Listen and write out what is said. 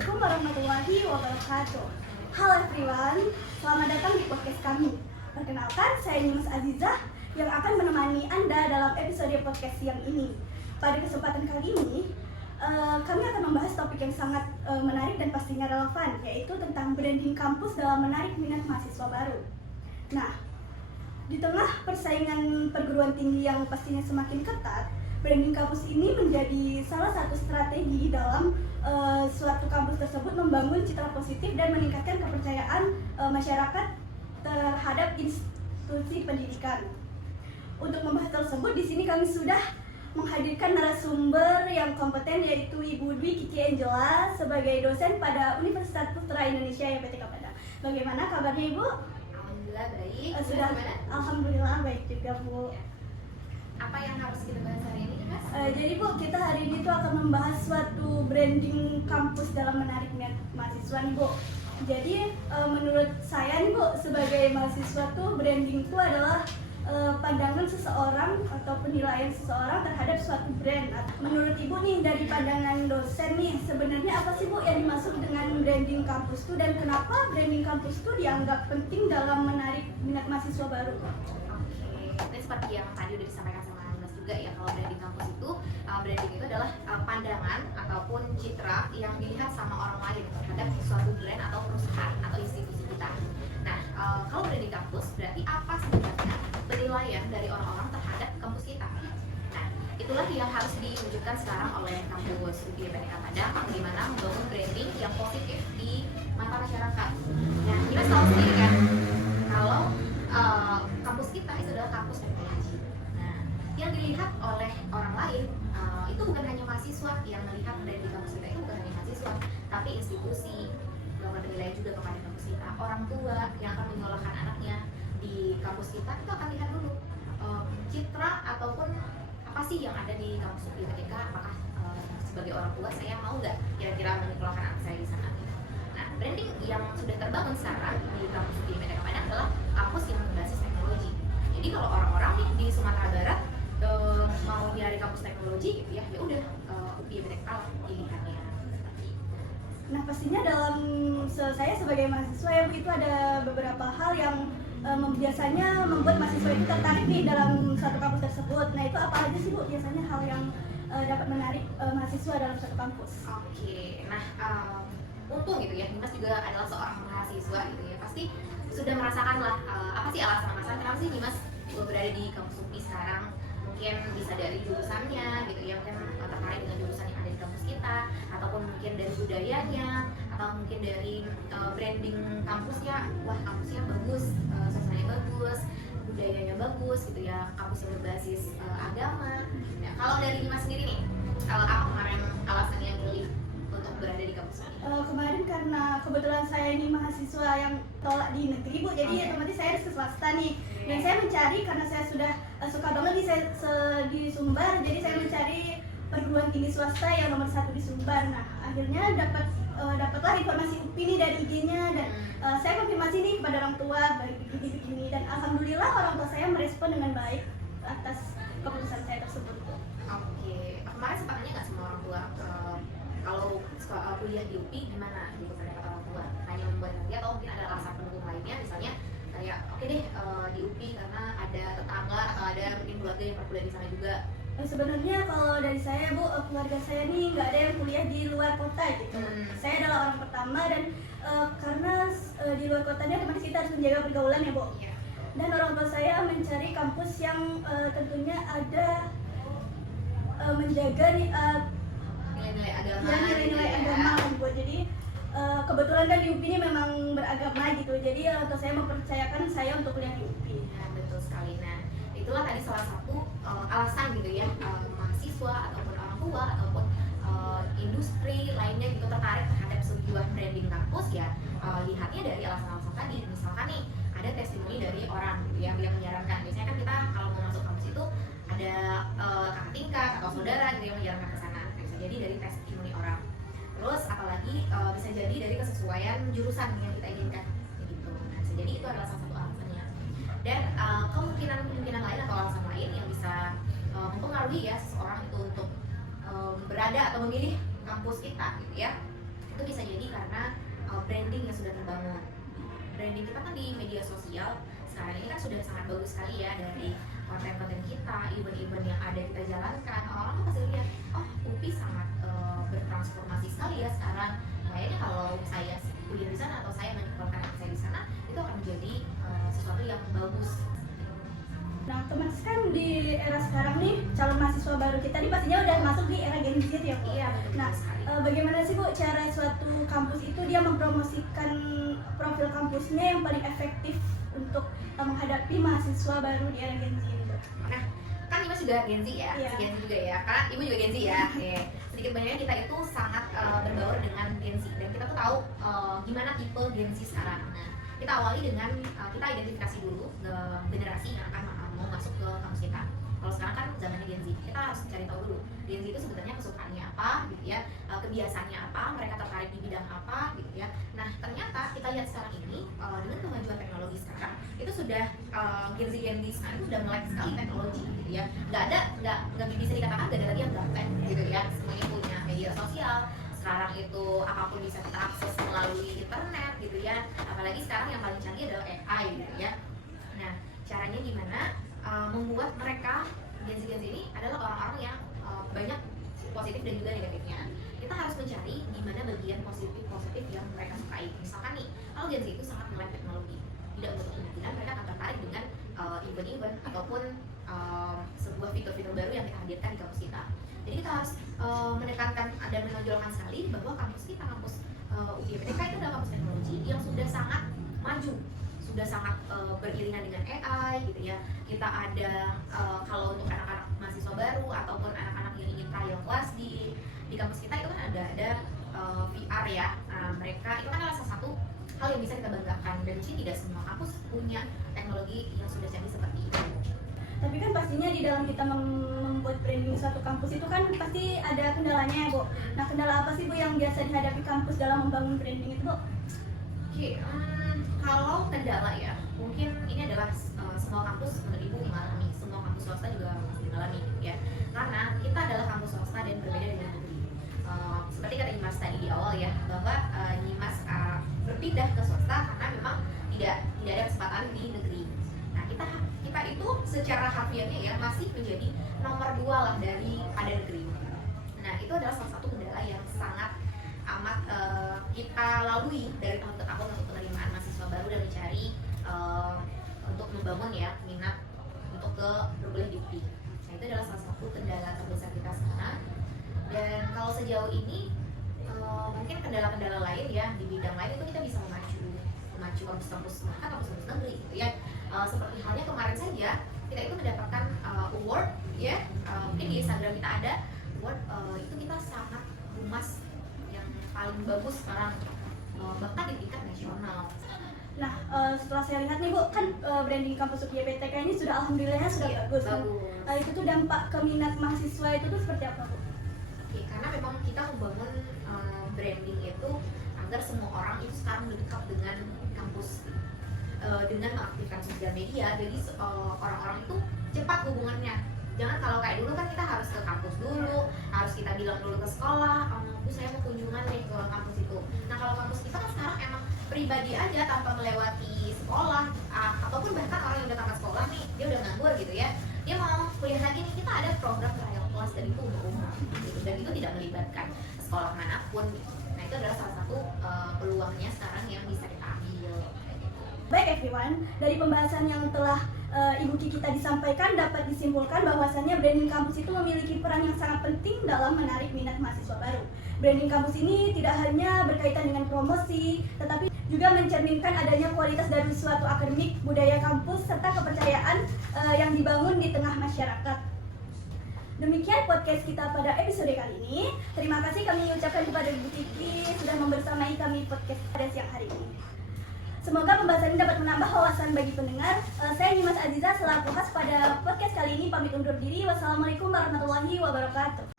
Assalamualaikum warahmatullahi wabarakatuh. Halo everyone, selamat datang di podcast kami. Perkenalkan, saya Nimas Azizah yang akan menemani Anda dalam episode podcast siang ini. Pada kesempatan kali ini, kami akan membahas topik yang sangat menarik dan pastinya relevan, yaitu tentang branding kampus dalam menarik minat mahasiswa baru. Nah, di tengah persaingan perguruan tinggi yang pastinya semakin ketat, branding kampus ini menjadi salah satu strategi dalam suatu kampus tersebut membangun citra positif dan meningkatkan kepercayaan masyarakat terhadap institusi pendidikan. Untuk membahas tersebut, di sini kami sudah menghadirkan narasumber yang kompeten, yaitu Ibu Dwi Kiki Angela sebagai dosen pada Universitas Putra Indonesia YPTK Padang. Bagaimana kabarnya Ibu? Alhamdulillah baik. Sudah. Alhamdulillah baik juga Bu. Apa yang harus kita bahas hari ini, Mas? Jadi Bu, kita hari ini tuh akan membahas suatu branding kampus dalam menarik minat mahasiswa nih Bu. Jadi menurut saya nih Bu, sebagai mahasiswa tuh branding itu adalah pandangan seseorang atau penilaian seseorang terhadap suatu brand. Menurut Ibu nih, dari pandangan dosen nih, sebenarnya apa sih Bu yang dimaksud dengan branding kampus tuh, dan kenapa branding kampus tuh dianggap penting dalam menarik minat mahasiswa baru? Dan seperti yang tadi udah disampaikan sama Mas juga ya, kalau branding kampus itu, branding itu adalah pandangan ataupun citra yang dilihat sama orang lain terhadap suatu brand atau perusahaan atau institusi kita. Nah, kalau branding kampus berarti apa sebenarnya penilaian dari orang-orang terhadap kampus kita. Nah, itulah yang harus diwujudkan sekarang oleh kampus YPTK Padang, bagaimana membangun branding yang positif di mata masyarakat. Nah, kita tahu sendiri kan, kalau kampus kita itu adalah kampus teknologi. Nah, yang dilihat oleh orang lain itu bukan hanya mahasiswa yang melihat branding kampus kita, itu bukan hanya mahasiswa, tapi institusi melakukan penilaian juga kepada kampus kita. Orang tua yang akan menyekolahkan anaknya di kampus kita itu akan lihat dulu citra ataupun apa sih yang ada di kampus YPTK. Apakah sebagai orang tua saya mau nggak kira-kira menyekolahkan anak saya di sana? Nah, branding yang sudah terbangun sekarang di kampus YPTK Padang adalah kampus yang berbasis teknologi. Jadi kalau orang-orang di Sumatera Barat mau nyari kampus teknologi, ya udah YPTK pilihannya. Nah, pastinya dalam saya sebagai mahasiswa ya Bu, itu ada beberapa hal yang biasanya membuat mahasiswa itu tertarik nih dalam satu kampus tersebut. Nah, itu apa aja sih Bu biasanya hal yang dapat menarik mahasiswa dalam satu kampus? Oke, nah untung gitu ya, Dimas juga adalah seorang mahasiswa gitu ya, pasti sudah merasakan lah apa sih alasan-alasan kenapa sih Dimas berada di kampus UPI sekarang. Mungkin bisa dari jurusannya gitu ya, mungkin tertarik dengan jurusan yang ada di kampus kita, ataupun mungkin dari budayanya, atau mungkin dari branding kampusnya. Wah, kampusnya bagus, suasananya bagus, budayanya bagus gitu ya, kampus yang berbasis agama. Nah, kalau dari Dimas sendiri nih, kalau apa kemarin alasan yang milih untuk berada di kampus ini? Kemarin karena kebetulan saya ini mahasiswa yang tolak di negeri Bu, jadi otomatis saya harus ke swasta nih. Dan saya mencari, karena saya sudah suka banget nih di Sumbar, jadi saya mencari perguruan tinggi swasta yang nomor 1 di Sumbar. Nah, akhirnya dapatlah informasi UPI nih dari IG-nya, dan saya konfirmasi nih kepada orang tua begini, dan alhamdulillah orang tua saya merespon dengan baik atas keputusan saya tersebut. Oke, kemarin sempat tanya nggak sama orang tua kalau kuliah di UPI gimana gitu pendapat orang tua? Hanya membuat nanti atau mungkin ada alasan pendukung lainnya, misalnya kayak oke deh di UPI karena ada tetangga atau ada mungkin keluarga yang berkuliah di sana juga. Sebenarnya kalau dari saya Bu, keluarga saya nih nggak ada yang kuliah di luar kota gitu. Saya adalah orang pertama, dan karena di luar kotanya otomatis kita harus menjaga pergaulan ya Bu. Dan orang tua saya mencari kampus yang tentunya ada menjaga Nilai-nilai agama. ya, nilai-nilai agama kan Bu. Jadi kebetulan kan di UPI ini memang beragama gitu. Jadi orang tua saya mempercayakan saya untuk kuliah di UPI. Nah, betul sekali. Nah, itulah tadi salah satu alasan gitu ya, mahasiswa ataupun orang tua ataupun industri lainnya gitu tertarik terhadap sebuah branding kampus ya, lihatnya dari alasan-alasan tadi. Misalkan nih ada testimoni dari orang gitu ya, yang menyarankan. Biasanya kan kita kalau mau masuk kampus itu ada kakak tingkat atau saudara gitu yang menyarankan ke sana. Bisa jadi dari testimoni orang. Terus apalagi bisa jadi dari kesesuaian jurusan yang kita inginkan gitu. Nah, bisa jadi itu adalah salah satu alasannya. Dan kemungkinan lain atau alasan lain yang bisa mempengaruhi ya seseorang itu untuk berada atau memilih kampus kita gitu ya, itu Itu bisa jadi karena branding yang sudah terbangun. Branding kita kan di media sosial sekarang ini kan sudah sangat bagus sekali ya, dari konten-konten kita, event-event yang ada kita jalankan, orang tuh pasti lihat, oh UPI sangat bertransformasi sekali ya sekarang. Kayaknya kalau saya kuliah di sana atau saya menyekolahkan anak saya di sana, itu akan menjadi sesuatu yang bagus. Nah, teman kan di era sekarang nih, calon mahasiswa baru kita nih pastinya udah masuk di era Gen Z ya, Bu? Iya, betul Nah, sekali. bagaimana sih, Bu, cara suatu kampus itu dia mempromosikan profil kampusnya yang paling efektif untuk menghadapi mahasiswa baru di era Gen Z ini, Bu? Nah, kan Ibu juga Gen Z ya, Iya. Gen Z juga ya, karena Ibu juga Gen Z ya. Sedikit banyaknya kita itu sangat berbaur dengan Gen Z, dan kita tuh tahu gimana tipe Gen Z sekarang. Nah, kita awali dengan kita identifikasi dulu generasi yang akan mau masuk ke kampus kita. Kalau sekarang kan zamannya Gen Z, kita harus cari tahu dulu Gen Z itu sebenarnya kesukaannya apa gitu ya, kebiasaannya apa, mereka tertarik di bidang apa gitu ya. Nah, ternyata kita lihat sekarang ini dengan kemajuan teknologi sekarang itu sudah Gen Z sekarang itu sudah melek sekali teknologi gitu ya. Nggak bisa dikatakan nggak ada lagi yang gaptek gitu ya. Semuanya punya media sosial. Sekarang itu apapun bisa kita akses melalui internet gitu ya. Apalagi sekarang yang paling canggih adalah AI gitu ya. Nah, caranya gimana membuat mereka Gen Z ini adalah orang-orang yang banyak positif dan juga negatifnya. Kita harus mencari di mana bagian positif yang mereka sukai. Misalkan nih, kalau Gen Z itu sangat melek teknologi, tidak untuk kemungkinan mereka akan tertarik dengan event-event ataupun sebuah fitur-fitur baru yang kita hadirkan di kampus kita. Jadi kita harus menekankan dan menonjolkan sekali bahwa kampus kita, kampus UPTK itu adalah kampus teknologi yang sudah sangat maju, sudah sangat beriringan dengan AI gitu ya. Kita ada kalau untuk anak-anak mahasiswa baru ataupun anak-anak yang ingin trial class di kampus kita itu kan ada VR ya. Nah, mereka itu kan adalah salah satu hal yang bisa kita banggakan, dan di sini tidak semua kampus punya teknologi yang sudah canggih seperti itu. Tapi kan pastinya di dalam kita membuat branding suatu kampus itu kan pasti ada kendalanya ya, Bu. Nah, kendala apa sih, Bu, yang biasa dihadapi kampus dalam membangun branding itu, Bu? Oke, kalau kendala ya, mungkin ini adalah semua kampus menurut Ibu mengalami, semua kampus swasta juga masih mengalami gitu ya. Karena kita adalah kampus swasta dan berbeda dengan negeri. Seperti kata Nyimas tadi di awal ya, bahwa Nyimas berpindah ke swasta karena memang tidak ada kesempatan di negeri. Nah, kita itu secara harfiahnya ya masih menjadi nomor 2 lah daripada negeri. Nah, itu adalah salah satu kendala yang sangat amat kita lalui dari tahun ke tahun untuk penerimaan mahasiswa baru dan mencari untuk membangun ya minat untuk berkuliah di UPI. Nah, itu adalah salah satu kendala terbesar kita sekarang. Dan kalau sejauh ini mungkin kendala-kendala lain ya di bidang lain itu kita bisa memacu kampus-kampus negeri gitu ya. Seperti halnya kemarin saja kita itu mendapatkan award ya, mungkin di Instagram kita ada award, itu kita sangat humas yang paling bagus sekarang, bahkan di tingkat nasional. Nah, setelah saya lihat nih, Bu, kan branding kampus UPTK ini sudah alhamdulillah sudah Iya, bagus. bagus. Itu tuh dampak ke minat mahasiswa itu tuh seperti apa, Bu? Oke, karena memang kita membangun branding itu agar semua orang itu sekarang dekat dengan kampus, dengan mengaktifkan sosial media. Jadi orang-orang itu cepat hubungannya. Jangan kalau kayak dulu kan kita harus ke kampus dulu, harus kita bilang dulu ke sekolah, Bu saya mau kunjungan nih ke kampus itu. Nah, kalau kampus kita kan sekarang emang pribadi aja tanpa melewati sekolah, ataupun bahkan orang yang udah tamat sekolah nih, dia udah nganggur gitu ya, dia mau kuliah lagi nih, kita ada program trial class dari itu untuk umum gitu, dan itu tidak melibatkan sekolah manapun gitu. Nah, itu adalah salah satu peluangnya sekarang yang bisa kita ambil. Baik everyone, dari pembahasan yang telah Ibu Kiki tadi sampaikan dapat disimpulkan bahwasannya branding kampus itu memiliki peran yang sangat penting dalam menarik minat mahasiswa baru. Branding kampus ini tidak hanya berkaitan dengan promosi, tetapi juga mencerminkan adanya kualitas dari suatu akademik, budaya kampus, serta kepercayaan yang dibangun di tengah masyarakat. Demikian podcast kita pada episode kali ini. Terima kasih kami ucapkan kepada Ibu Kiki sudah membersamai kami podcast pada siang hari ini. Semoga pembahasan ini dapat menambah wawasan bagi pendengar. Saya Nyimas Aziza selaku host pada podcast kali ini pamit undur diri. Wassalamualaikum warahmatullahi wabarakatuh.